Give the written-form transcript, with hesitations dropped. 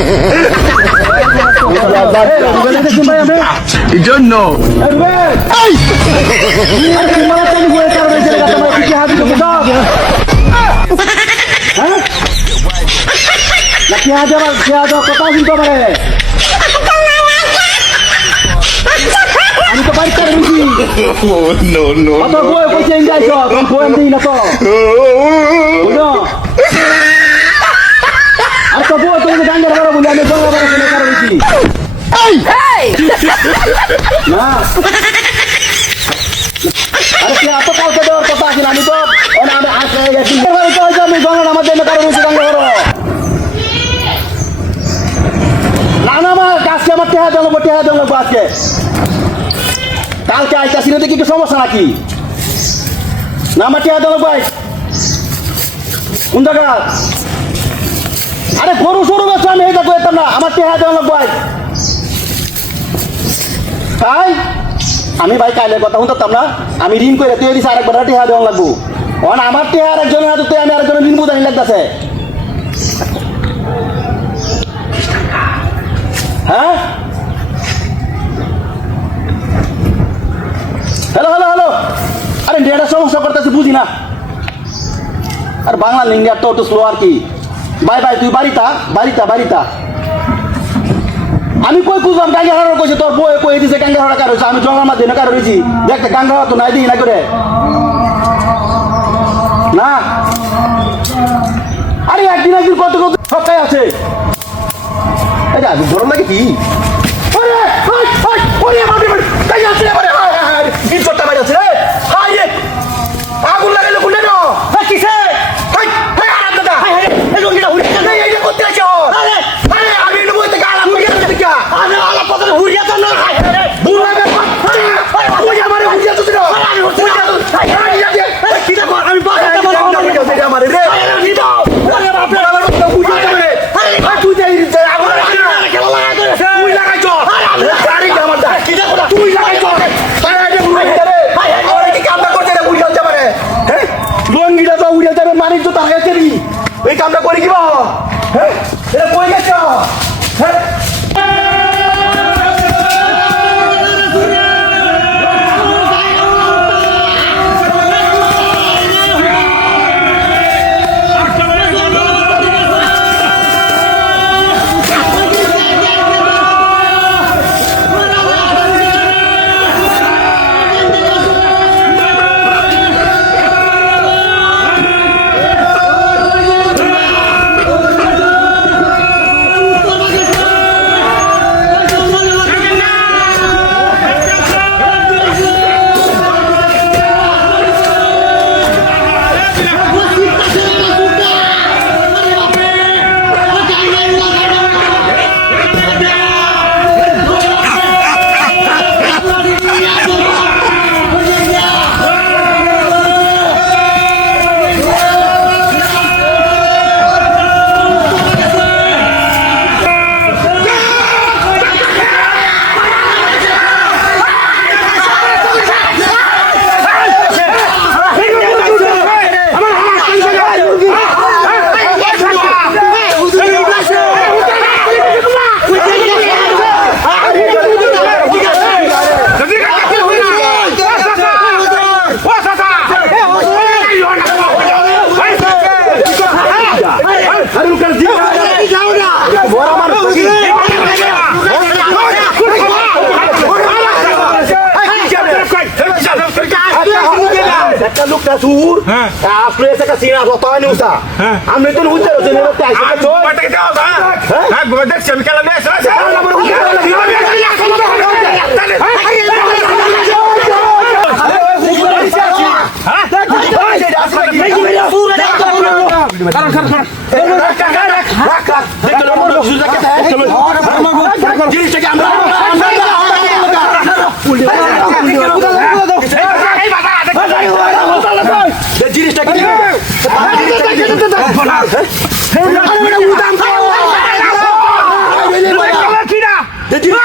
You don't know. আমি তো বাড়ি করে নিছি No, no, অত বই কইছে যাইছ তুমি বই দিই না তো বুঝো আর তো বই তুমি গাঙ্গের বড় বলি আমি বড় বড় করে করে নিছি এই না আরে কি এত কালকে দেওয়ার কথা আছে আমি তো আমি আসে গেছি আমি গঙ্গা আমার জন্য করে নিছি গাঙ্গের বড় না না মা কাজকে আমার টেহা দেবো আজকে কালকে আইতাছি না দেখি কি সমস্যা নাকি না আমার টেহা দেবো ভাই কোন জায়গা আরে গরু সরু বেশ আমি এটা করতাম না আমার টেহা দেবো ভাই তাই আমি ভাই কাইলের কথা শুনতাম না আমি ঋণ করে তুই দিস আরেকবার টেহা দেওয়া লাগবো আমার টেহা আরেকজনের হাতে তুই আমি আরেকজনের ঋণ বুঝানি লাগতেছে হ্যাঁ হ্যালো হ্যালো হ্যালো আরে নেটের সমস্যা করতেছি বুঝি না আর বাংলা লিঙ্গার তো একটু স্লো আর কি বাই বাই তুই বাড়িতা আমি কই বুঝলাম গাঙ্গা হারার কইছে তোর বই কই দিছে গাঙ্গা হারা কার হইছে আমি জঙ্গল মাঝে না কার হইছি দেখতে গাঙ্গা হারা তো নাই দিই না করে না আরে একদিন কত কত সপ্তাহে আছে এই যা গরম লাগে কি আরে হাই হাই ওরে মাটি মাটি তাই আছে আরে হাই হাই ইন চট্টা বাইরে আছে রে হাই রে আগুন লাগাইলো কোন না হ্যাঁ কিসে হাই হাই আরাম দাদা হাই হাই এই রঙিটা হুড়িয়া নেই এই করতে আছো আরে আরে আমি এর মধ্যে গালা হুড়িয়া দিতে কি আরে আলা পথে হুড়িয়া তো না হাই হাই বুড়া বে হুড়িয়া মারে হুড়িয়া তো দিও আরে হুড়িয়া তো হাই হাই কি দেখো আমি বাসাতে বলো আমারে রে কি দাও আরে বাপ রে আমার তো হুড়িয়া যাবে আরে তুই যাই আগুন তুই লাগাইছ গাড়ি আমার দা কি দেখো তুই লাগাইছ কি কামটা করছে রে উড়িয়ে যাবে রে হ্যাঁ লঙ্গিটা তো উড়িয়ে যাবে মানিক তো তার কাছে এই কামটা করি কিবা হ্যাঁ এটা কই গেছ হ্যাঁ একটা লোকটা সুর আসলে এসে একটা সিনা তো তাই নিউসা আমি তো বুঝতে পারছি না তো আইছে তো বাটা কে দাও হ্যাঁ গোল দেখ আমি খেলা নিয়ে আসছে জিনিসটা কি জিনিস